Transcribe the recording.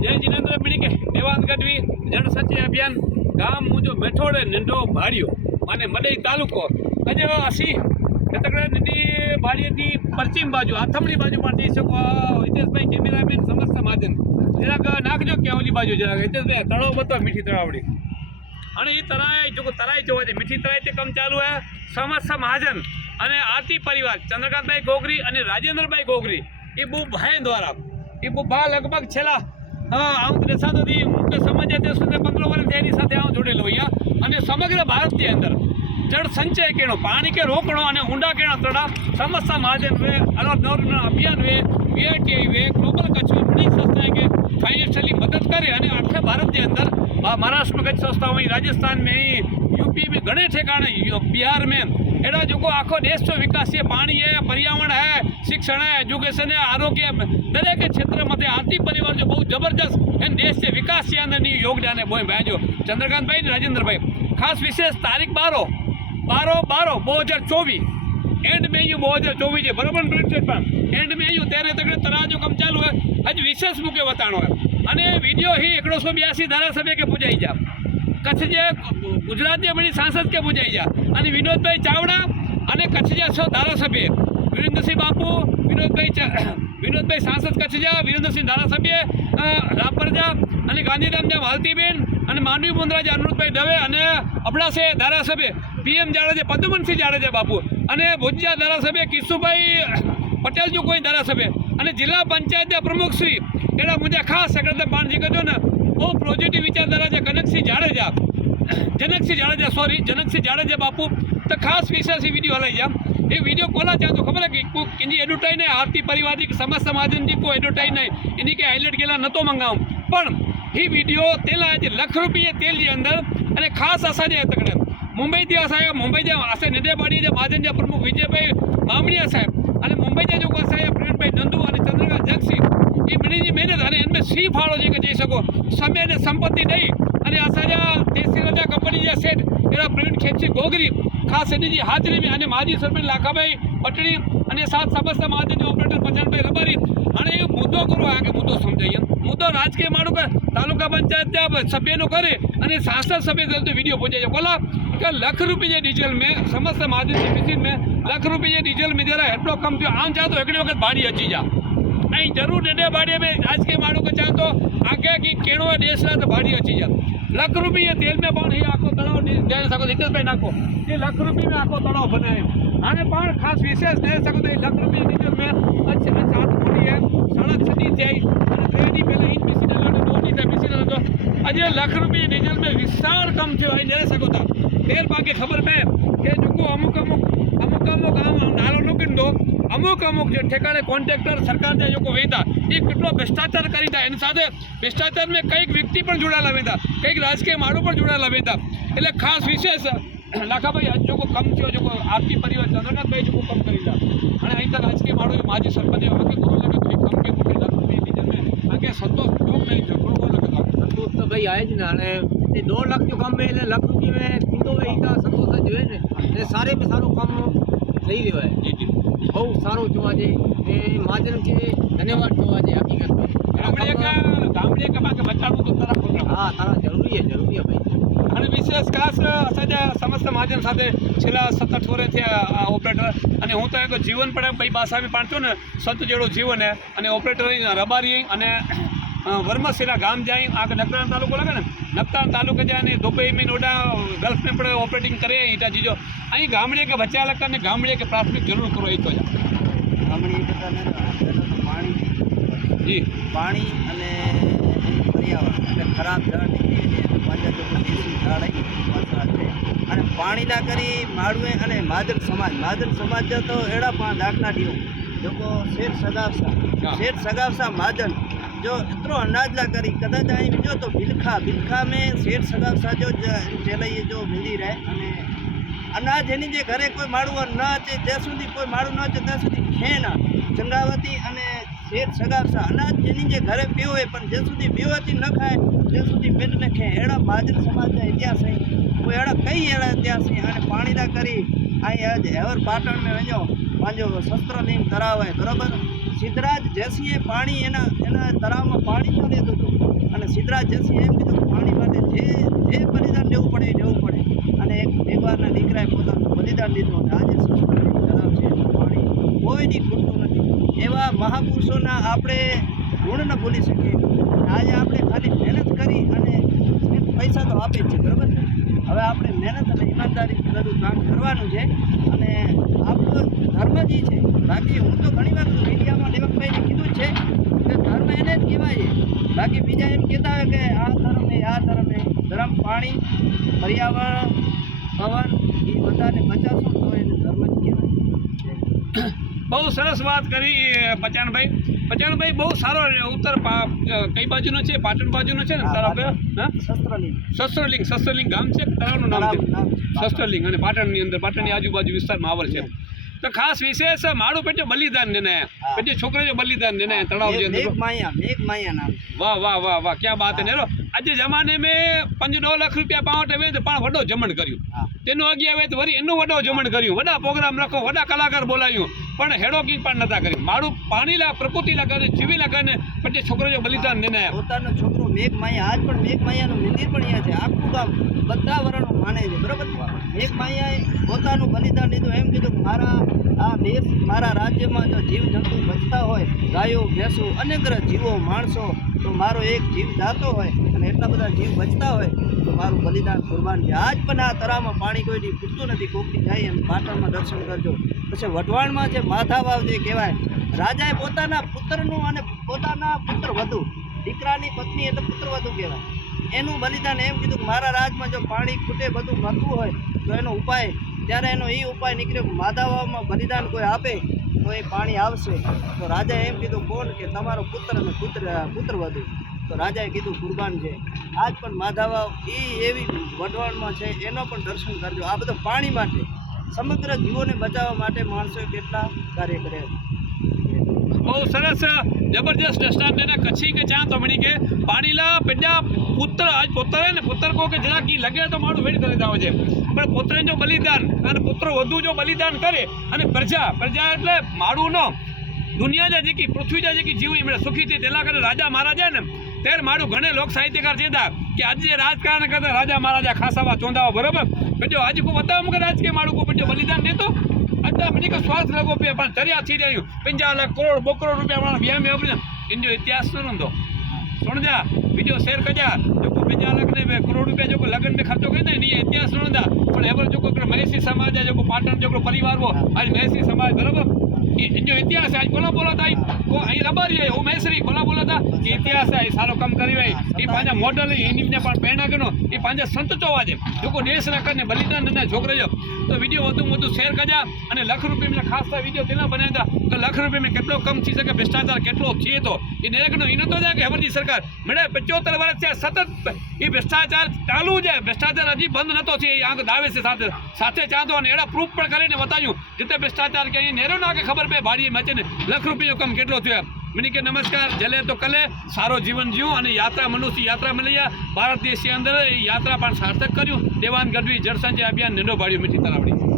જય જીનેન્દ્ર મીણી કે દેવાંત ગઢવી, જળ સચિ અભિયાન, ગામ મુજો મેઠોડે નિંડો ભાડ્યો અને મડઈ તાલુકો અજે અસી એતકડે નદી ભાડીએથી પશ્ચિમ બાજુ, આથમણી બાજુ પણ જઈ શકો હિતેશભાઈ કેમેરામેન સમસ્ત મહાજન. જરાક નાખજો કે ઓલી બાજુ જરાક. હિતેશભાઈ તળાવ બતાવો મીઠી તળાવડી. અને એ તરાઈ જો તરાઈ જોવા છે મીઠી તરાઈ તે કમ ચાલુ હે. સમસ્ત મહાજન અને આરતી પરિવાર, ચંદ્રકાંતભાઈ ગોગરી અને રાજેન્દ્રભાઈ ગોગરી. એ બહુ ભાઈ દ્વારા. એ બહુ ભા લગભગ છેલ્લા હા આવું દેશાથી મુખ્ય સમાજ તે સુધી પંદર વર્ષ એની સાથે આવું જોડેલો અહીંયા અને સમગ્ર ભારતની અંદર જળ સંચય કેણો પાણી કે રોકણો અને ઊંડા કેણો તળા સમસ્ત મહાજન વે અલગ નવરના અભિયાન વે વીઆઈટીઆઈ વે ગ્લોબલ કચ્છ में बड़ी संस्थाएं के फाइनेंशियली मदद करे અને આખા ભારતની અંદર મા- મહારાષ્ટ્ર में कई संस्थाओं में राजस्थान में यूपी में घणे ठिकाणे यू- बिहार में એડા જો આખો દેશ જો વિકાસ છે પાણી હે પર્યાવરણ હે શિક્ષણ હે એજ્યુકેશન હે આરોગ્ય હે, દરેક ક્ષેત્રમાં આરતી પરિવાર જો બહુ જબરજસ્ત એન દેશ છે વિકાસ છે અંદરની યોગદાન હે બોય ભાઈજો ચંદ્રકાંતભાઈ ને રાજેન્દ્રભાઈ ખાસ વિશેષ તારીખ બારો બારો બારો બે હજાર ચોવીસ એન્ડ में यू दो हज़ार चौबीस है बराबर ने प्रिंट પણ એન્ડ में यू तेरे तक તરાજો કમ ચાલુ હે હજ વિશેષ મૂકે વતાણો હે અને વિડીયો હી એકડોસો બ્યાસી ધારાસભ્ય કે પૂજાઈ જા કચ્છ જે ગુજરાત અમારી સાંસદ કે પૂજાઈ જા અને વિનોદભાઈ ચાવડા અને કચ્છજા છો ધારાસભ્ય. વિરેન્દ્રસિંહ બાપુ, વિનોદભાઈ વિનોદભાઈ સાંસદ કચ્છજા વિરેન્દ્રસિંહ ધારાસભ્ય રાપરજા અને ગાંધીધામજા માલતીબેન અને માનવી મુંદ્રા જે અનુરૂધભાઈ દવે અને અબડાસે ધારાસભ્ય પીએમ જાડેજા પદ્મનસિંહ જાડેજા બાપુ અને ભુજિયા ધારાસભ્ય કિશુભાઈ પટેલ જો કોઈ ધારાસભ્ય અને જિલ્લા પંચાયતના પ્રમુખ શ્રી એના મુજબ ખાસ સેક્રેટરી પાણી કહેજો ને બહુ પોઝિટિવ વિચારધારા છે, કનકસિંહ જાડેજા. જનકસિંહ જાડેજા સોરી જનકસિંહ જાડેજા બાપુ. તો ખાસ વિશેષ વીડિયો લઈ જામ એ વીડિયો કોના ત્યાં તો ખબર કે કોઈક એની એડવર્ટાઈઝ નહીં આરતી પરિવારની સમાજ સમાજની કોઈ એડવર્ટાઈઝ નહીં એની કે હાઇલાઇટ ગયેલા નહોતો મંગાવું. પણ એ વીડિયો તેલા જે લખ રૂપિયે તેલની અંદર અને ખાસ આસાજે તકડે. મુંબઈથી આસાય મુંબઈ જે આશે નેડેબાડી જે મહાજન પ્રમુખ વિજયભાઈ મામણીયા સાહેબ અને મુંબઈ જે લોકો સાહેબ પ્રેમભાઈ નંદુ અને ચંદ્રકાંત જગસિંહ એ બનેની મહેનત અને એમને સી ફાળો છે કે જઈ શકો, સમય અને સંપત્તિ નહીં અને આસાજા તહેસીલદાર કંપની જે છે, એના પ્રવીણ ખેમચી ગોગરી, ખાસ એની હાજરીમાં અને માજી સરપંચ લાખાભાઈ પટણી અને સાત સબસ્તા મહાજન ઓપરેટર પચાનભાઈ રબારી. અને એ મુદ્દો કરો આગળ મુદ્દો સમજાઈએ મુદ્દો રાજકીય માણું કે તાલુકા પંચાયત સભ્યનો કરે અને સાંસદ સભ્ય તરફ વીડિયો પહોંચે છે બોલા, કે લખ રૂપિયા ડીઝલ મેં, સમસ્ત મહાજન મશીન મેં લખ રૂપિયા ડીઝલ મેં જરા એટલો કમ થયો, આમ જાતો એકડી વખત ભાડી અચી જા. અહીં જરૂર ડેડે ભાડીએ મેં રાજકીય માણું કે ચાહતો આગે કે કેળો દેશના તો ભાડી અચી જા. લાખ રૂપિયા તેલ મેં પણ આખો તળાવ જઈ શકો નીતિશભાઈ નાખો. એ લાખ રૂપિયા આખો તળાવ બનાવ્યો. અને પણ ખાસ વિશેષ જઈ શકો તો એ લાખ રૂપિયા ડીઝલ મેં. અચ્છા સાત ફૂટીએ સડક છતી જાય. અને ત્રેની પહેલાં ઇન મિશીન અલર્ટ દોટી થાય મિશીન અલર્ટ આજે લાખ રૂપિયા ડીઝલ મેં વિશાળ કમ થયો. અહીં જઈ શકો તા તેર બાકી ખબર મેં કે જો અમુક અમુક અમુક અમુક આમ નાલો નોકી દો. અમુક અમુક જે ઠેકાણે કોન્ટ્રાક્ટર સરકાર જે લોકો વેતા એ કેટલો ભ્રષ્ટાચાર કરી હતા એની સાથે ભ્રષ્ટાચાર મેં કંઈક વ્યક્તિ પણ જોડાયેલા વેતા કંઈક રાજકીય માળો પણ જોડાયેલા વેતા એટલે ખાસ વિશેષ લાખાભાઈ જોકો કમ થયો જોકો આરતી પરિવાર ચંદ્રકાંતભાઈ જોકો કમ કરી હતા અને અહીં તો રાજકીય માળો માજી સરપંચ આગે ગુરુ લગે ભાઈ કમ કે મોટી લાખ બીજા મેં આગે સંતોષ જોગ નહીં છે ગુરુ લગે તો સંતોષ તો ભાઈ આવે જ ને અને એ દોઢ લાખ જો કામ એટલે લાખ રૂપિયા મેં કીધો એ સંતોષ જ હોય ને. એ સારે મેં સારું કામ થઈ રહ્યો હોય. બહુ સારું જોવા છે એ માધ્યમથી ધન્યવાદ જોવા છે હકીકત ગામડે કે બાકી બચાવવું તો તરફ પ્રોગ્રામ હા તારા જરૂરી છે જરૂરી ભાઈ. અને વિશેષ ખાસ સાજા સમસ્ત માધ્યમ સાથે છેલ્લા સત્ત અઠ છે આ ઓપરેટર અને હું તો એક જીવન પણ ભાઈ બાસામી પાડતો ને સંત જેવું જીવન હે. અને ઓપરેટર રબારી અને વર્મસીરા ગામ જાય આગળ નખત્રાણા તાલુકો લાગે ને નખત્રાણા તાલુકે જાય અને દુબઈ મેં ઓડા ગલ્ફ મેં પણ ઓપરેટિંગ કરે ઈટા ચીજો અહીં ગામડે કે બચ્ચા લગતા ને ગામડે કે પ્રાથમિક જરૂર કરો એ તો જા પાણી જી પાણી અને પર્યાવરણ એટલે ખરાબ જળ અને પાણીના કરી માળવે અને મહાજન સમાજ મહાજન સમાજ તો એડા પણ દાખલા દીઓ. લોકો શેઠ સગાવસા શેઠ સગાવસા મહાજન જો એટલો અંદાજલા કરી, કદાચ અહીં બીજો તો ભીલખા ભીલખા મેં શેઠ સદા સાજો ચેલઈએ જો મિલી રહે અને અનાજ એની જે ઘરે કોઈ માળું ન છે જ્યાં સુધી કોઈ માળું ન છે ત્યાં સુધી ખેન ચંદ્રાવતી અને શેઠ સગાવસા અનાજ જેની જે ઘરે પીવે પણ જ્યાં સુધી પીવાથી ન ખાય ત્યાં સુધી પેટને ખે એડા મહાજન સમાજના ઇતિહાસ કોઈ એડા કઈ એડા ઇતિહાસ અને પાણીના કરી અહીં હેવર પાટણને વંજો પાંજો શસ્ત્ર લીન ધરાવે, બરાબર? સિદ્ધરાજ જયસિંહે પાણી એના એના તળાવમાં પાણી ન લેતું હતું. સિદ્ધરાજ જયસિંહ એમ કીધું, પાણી માટે જે જે બલિદાન લેવું પડે એ લેવું પડે. અને એક ભગવાનના દીકરાએ પોતાનું બલિદાન દીધું અને આજે સંસ્કૃતિ તળાવ છે પાણી. કોઈની ખૂટતું નથી. એવા મહાપુરુષોના આપણે ગુણ ન ભૂલી શકીએ. આજે આપણે ખાલી મહેનત કરી અને પૈસા તો આપે જ છે, બરાબર ને હવે આપણે મહેનત અને ઈમાનદારી બધું કામ કરવાનું છે. અને આપણો ધર્મ જ છે, બાકી હું તો ઘણી વાર લેવકભાઈને કીધું છે કે ધર્મ એને જ કહેવાય. બાકી બીજા એમ કહેતા હોય કે આ ધર્મ ને આ ધર્મ ને ધર્મ પાણી પર્યાવરણ પવન એ બધાને બચાવશું તો એને ધર્મ જ કહેવાય. બહુ સરસ વાત કરી પચાણભાઈ પચાણભાઈ બહુ સારો ઉત્તર પા- કઈ બાજુનો છે? પાટણ બાજુનો છે ને શસ્ત્રલિંગ. શસ્ત્રલિંગ ગામ છે તળાવનું નામ છે. તળાવનું નામ છે. શસ્ત્રલિંગ અને પાટણની અંદર પાટણની આજુબાજુ વિસ્તારમાં આવેલ છે. તો ખાસ વિશેષ મારું પેટે બલિદાન દેને હા. છોકરા જો બલિદાન દેને તળાવ જે મેઘ- માયા મેઘ માયા નામ વાહ વાહ વાહ વાહ ક્યાં હે. નેરો આજે જમાને મેં પંજ દો લાખ રૂપિયા પાવટ આવે પણ વડો જમણ કર્યું. તેનું અગિયાર વરી એનું વડો જમણ કર્યું. વડા પ્રોગ્રામ રાખો, વડા કલાકાર બોલાવ્યું પણ હેડો કી પણ નતા કર્યું. મારું પાણી લા પ્રકૃતિ લા કરે જીવી લા કરે પછી છોકરીઓ બલિદાન દેને પોતાનો છોકરો મેઘ માયા આજ પણ મેઘ માયાનું મંદિર પણ અહીંયા છે. આખું ગામ બધા વરણો માને છે. બરોબર? મેઘ માયાએ પોતાનું બલિદાન લીધું એમ કીધું મારા આ દેશ, મારા રાજ્યમાં જો જીવ જંતુ બચતા હોય, ગાયો, ભેંસો અનેક જીવો, માણસો, તો મારો એક જીવ જાતો હોય અને એટલા બધા જીવ બચતા હોય, તો મારું બલિદાન કુરબાન છે. આજ પણ આ તળાવમાં પાણી કોઈની પૂરતું નથી, કોકની જાય અને પાટણમાં દર્શન કરજો. પછી વઢવાણમાં જે માધાવાવ જે કહેવાય, રાજાએ પોતાના પુત્રનું અને પોતાના પુત્ર વધુ, દીકરાની પત્ની એટલે પુત્ર વધુ કહેવાય. એનું બલિદાન એમ કીધું કે મારા રાજમાં જો પાણી ખૂટે, બધું મળતું હોય, તો એનો ઉપાય, ત્યારે એનો એ ઉપાય નીકળ્યો કે માધાવામાં બલિદાન કોઈ આપે, તો એ પાણી આવશે. તો રાજાએ એમ કીધું, કોણ કે તમારો પુત્ર અને પુત્ર પુત્ર વધુ? તો રાજાએ કીધું, કુરબાન છે. આજ પણ માધાવા એ એવી વઢવાણમાં છે, એનો પણ દર્શન કરજો. આ બધું પાણી માટે, સમગ્ર જીવોને બચાવવા માટે માણસોએ કેટલા કાર્ય કર્યા બહુ સરસ, જબરજસ્ત દ્રષ્ટાંત દેને કચ્છી કે ચાં તો મણી કે પાણીલા પેડા પુત્ર, આજ પુત્ર ને, પુત્ર કહો કે જરા કી લગે તો મારું વેડ કરી દાવ છે. પણ પુત્રને જો બલિદાન, અને પુત્ર વધુ જો બલિદાન કરે, અને પ્રજા પ્રજા એટલે મારું ન દુનિયા જે જેકી પૃથ્વી જા જેકી જીવ એમણે સુખી થઈ તેના કરે, રાજા મહારાજા ને ત્યારે મારું ઘણે લોક સાહિત્યકાર કહેતા કે આજે રાજકારણ કરતા રાજા મહારાજા ખાસાવા ચોંધાવા, બરોબર? બજો આજે કોઈ બતાવો કે રાજકીય મારું કોઈ બજો બલિદાન દેતો અત્યારે મને કોઈ શ્વાસ લગો પે, પણ દરિયા થઈ રહ્યું. પંજા લાખ કરોડ, બકરોડ રૂપિયા વાળા વ્યામ વાપરી એનો ઇતિહાસ શું નોંધો સુણજા વીડિયો શેર કરજા જો કોઈ પંજા લાખ ને કરોડ રૂપિયા જો કોઈ લગ્ન મેં ખર્ચો કરી દે ને એ ઇતિહાસ સુણજા પણ એવર જો કોઈ મહેશી સમાજ, જો કોઈ પાટણ ચોકડો પરિવારવો આજ મહેસી સમાજ બરોબર? એનો ઇતિહાસ આજ બોલા બોલો થાય. અહીં રબર છે હું મહેસરી કોના બોલો હતા કે ઇતિહાસ આય સારો કામ કરી હોય એ પાંજા મોડલ એની પણ પ્રેરણા ગણો. એ પાંજા સંત ચોવા દે લોકો દેશના કરીને બલિદાન અને છોકરા જો તો વીડિયો વધુ વધુ શેર કરજા અને લખ રૂપિયા ખાસ વીડિયો તેના બનાવ્યા કે લખ રૂપિયા કેટલો કમ થઈ શકે ભ્રષ્ટાચાર કેટલો થયે તો. એ નેરકનો એ નતો જાય કે હમરની સરકાર. મેળે પંચોતેર વર્ષ છે સતત એ ભ્રષ્ટાચાર ચાલુ છે. ભ્રષ્ટાચાર હજી બંધ નતો થયો. એ આંક દાવે છે સાથે સાથે ચાંદો અને એડા પ્રૂફ પણ કરીને બતાવ્યું જેતે ભ્રષ્ટાચાર કે નેરો ના કે ખબર પે ભાડીએ મચે ને લાખ રૂપિયો કમ કેટલો થયો મને કે નમસ્કાર, જલે તો કલે, સારો જીવન જીવું અને યાત્રા મનુષ્ય યાત્રા મળી ભારત દેશની અંદર યાત્રા પણ સાર્થક કર્યું. દેવાન ગઢવી જળસંચય અભિયાન નેનો ભાડ્યું મીઠી તલાવડી